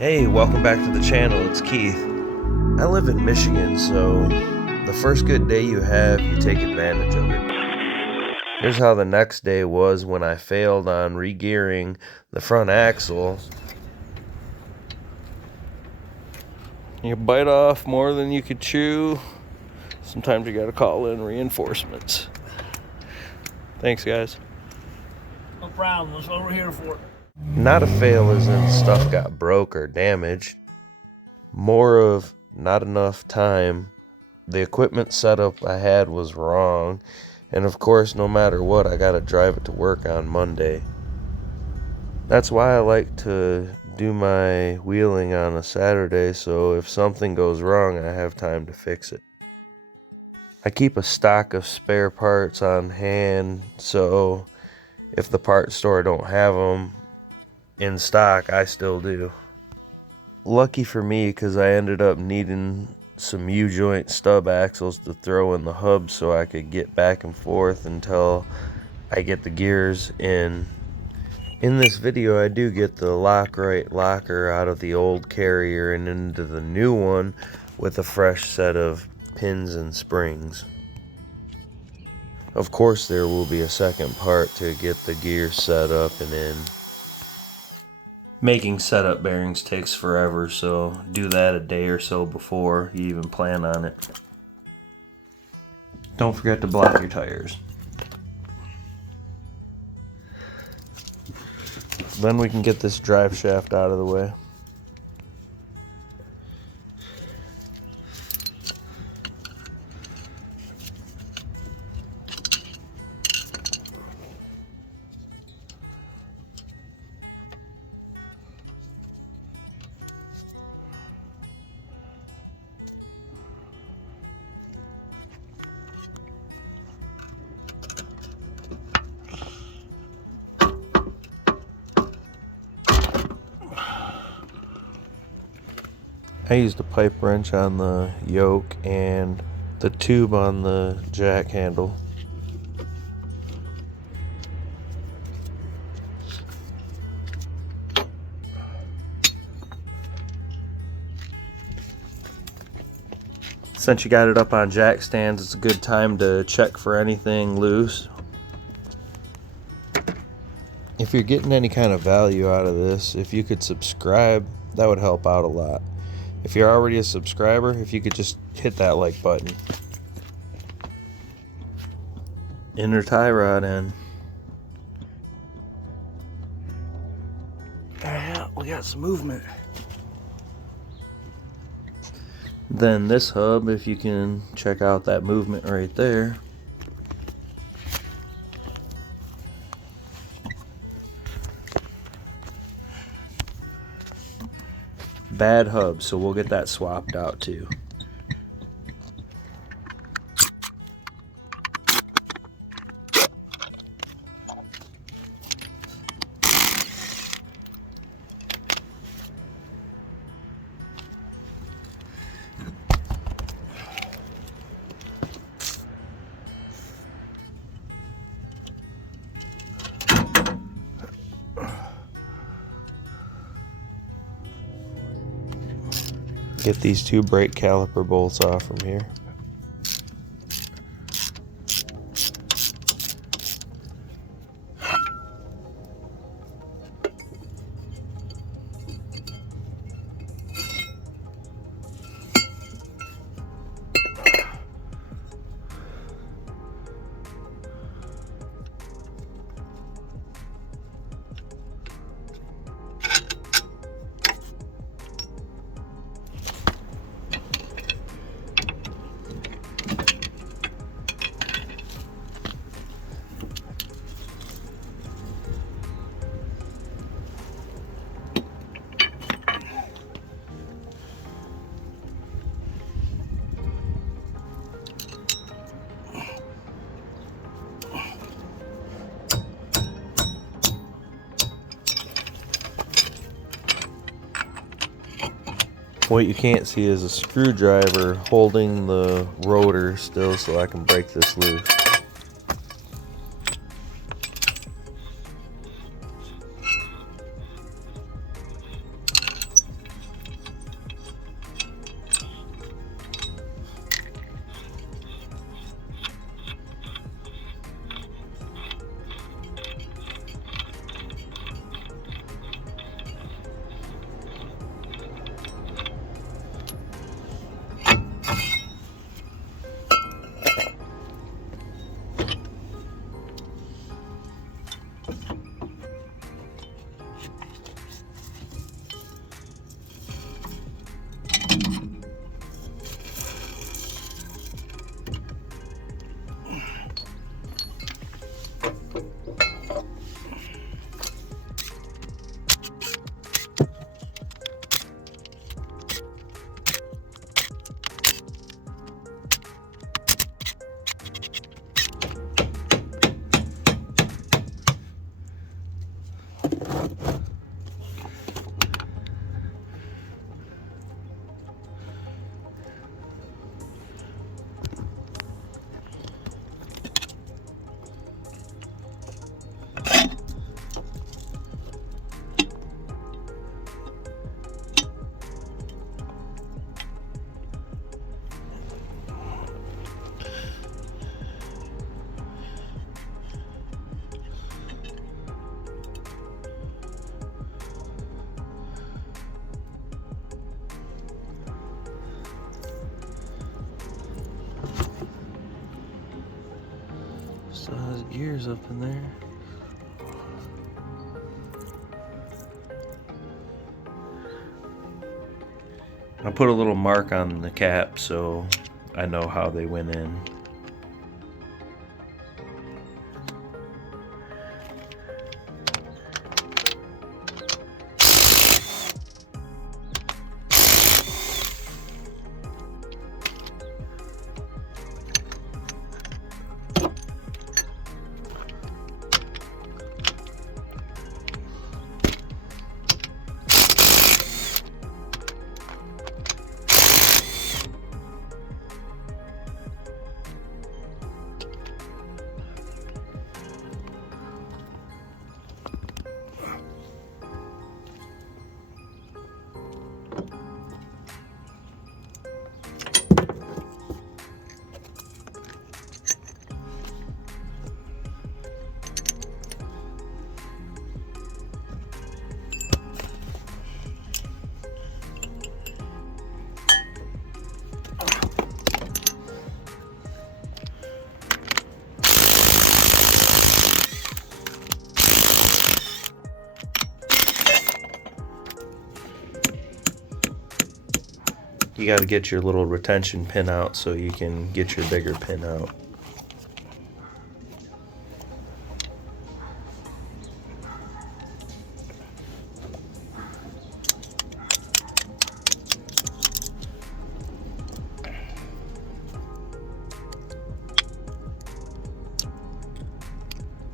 Hey, welcome back to the channel. It's Keith. I live in Michigan, so the first good day you have, you take advantage of it. Here's how the next day was when I failed on re-gearing the front axle. You bite off more than you could chew. Sometimes you gotta call in reinforcements. Thanks, guys. No problem. That's what we're here for. Not a fail as in stuff got broke or damaged. More of not enough time. The equipment setup I had was wrong. And of course, no matter what, I gotta drive it to work on Monday. That's why I like to do my wheeling on a Saturday, so if something goes wrong, I have time to fix it. I keep a stock of spare parts on hand, so if the parts store don't have them in stock, I still do. Lucky for me, because I ended up needing some U-joint stub axles to throw in the hub so I could get back and forth until I get the gears in. In this video, I do get the rite locker out of the old carrier and into the new one with a fresh set of pins and springs. Of course, there will be a second part to get the gear set up and in. Making setup bearings takes forever, so do that a day or so before you even plan on it. Don't forget to block your tires. Then we can get this drive shaft out of the way. I used a pipe wrench on the yoke and the tube on the jack handle. Since you got it up on jack stands, it's a good time to check for anything loose. If you're getting any kind of value out of this, if you could subscribe, that would help out a lot. If you're already a subscriber, if you could just hit that like button. Inner tie rod in. Yeah, we got some movement. Then this hub, if you can check out that movement right there. Bad hub, so we'll get that swapped out too. Get these two brake caliper bolts off from here. What you can't see is a screwdriver holding the rotor still so I can break this loose. Still has gears up in there. I put a little mark on the cap so I know how they went in. You got to get your little retention pin out so you can get your bigger pin out.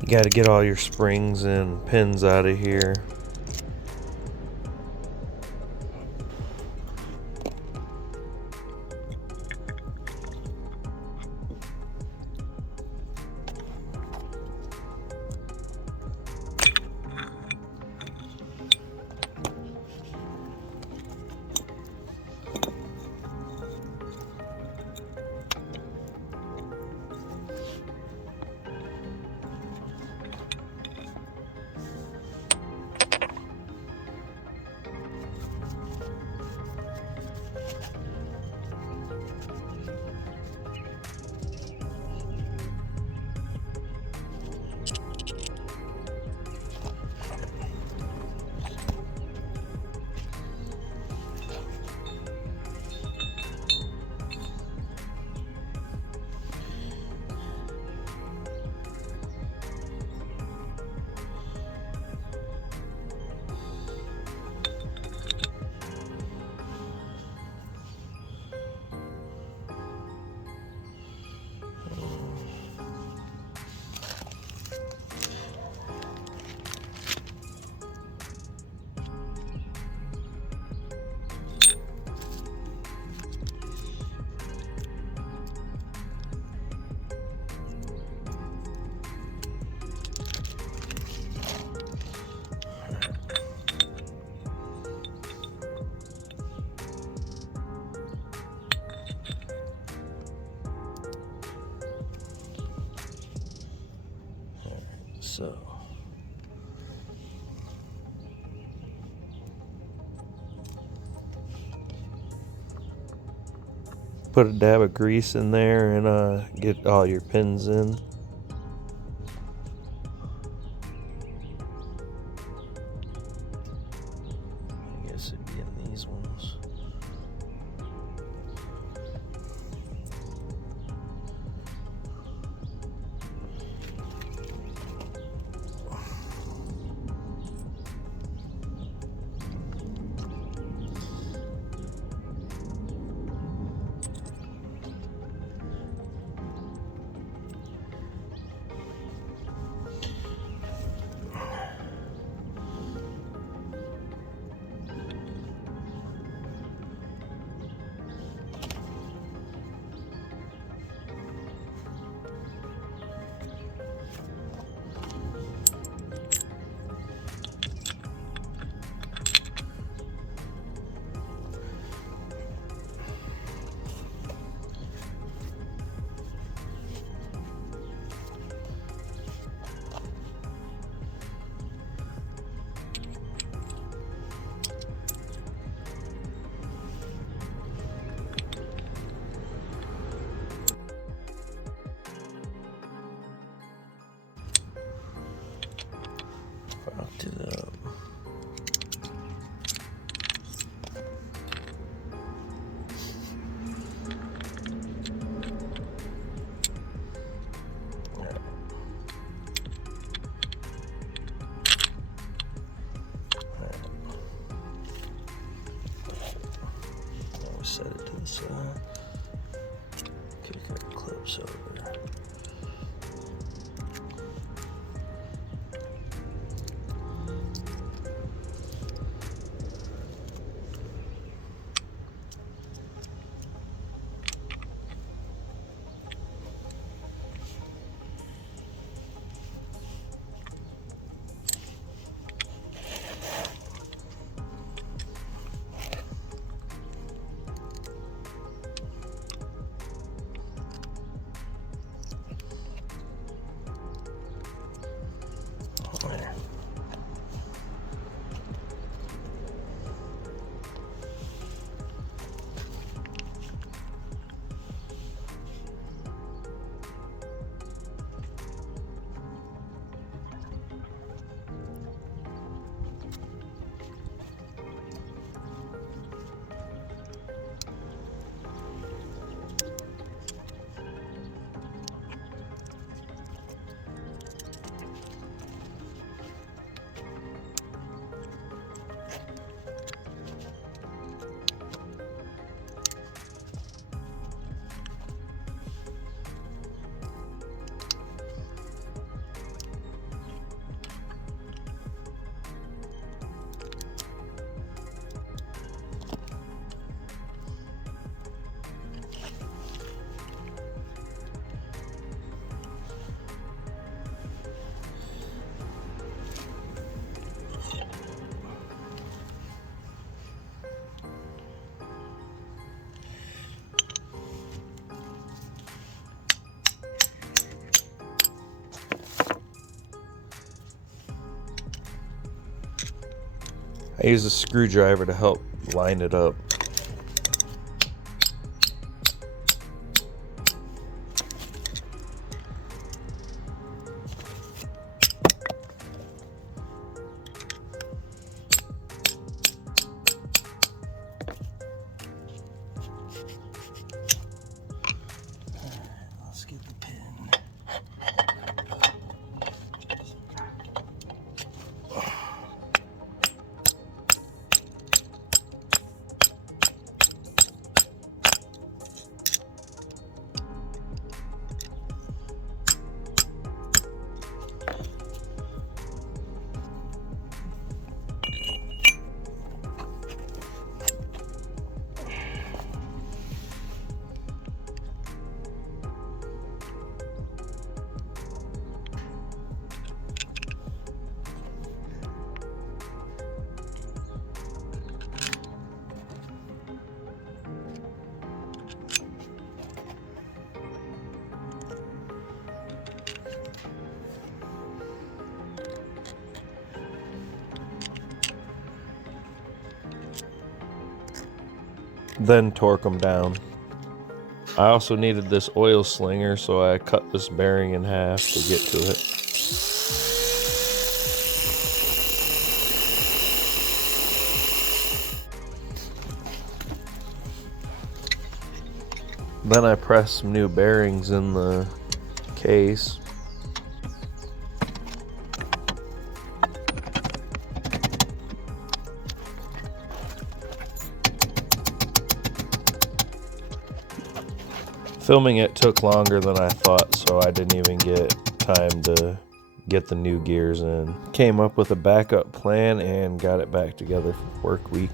You got to get all your springs and pins out of here. So put a dab of grease in there and get all your pins in. I guess it'd be in these ones. set it to the side. Kick our clips over. There. I use a screwdriver to help line it up. Let's get the pin. Then torque them down. I also needed this oil slinger, so I cut this bearing in half to get to it. Then I pressed some new bearings in the case. Filming it took longer than I thought, so I didn't even get time to get the new gears in. Came up with a backup plan and got it back together for work week.